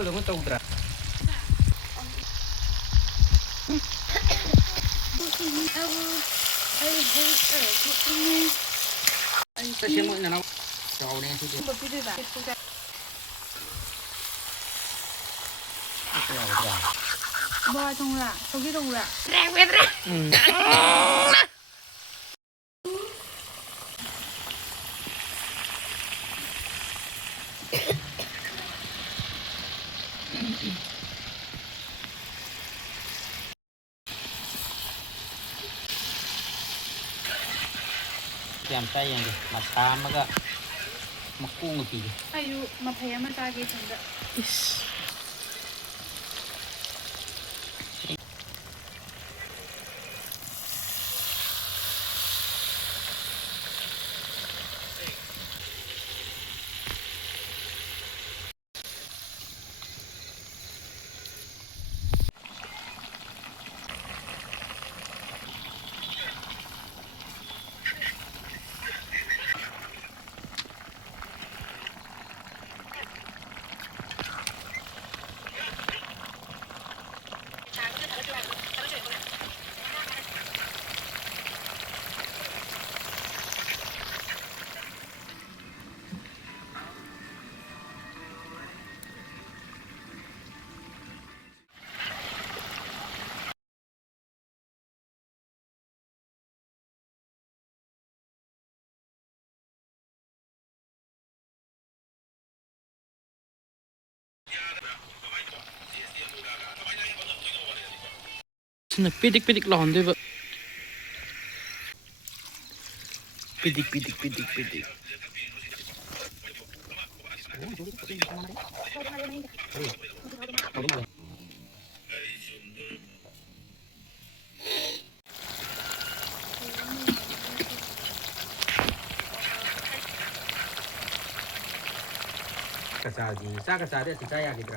udah mau tahu berapa? Saya mau nana jauh nih sih. Boy thông là, không biết thông là. Tiam tay yang mata maga makung gitu. Ayo, mapaya mata gitu enggak. Sana pidik lawan deh, pidik. Kasadi, sa kasadi at saya gitu.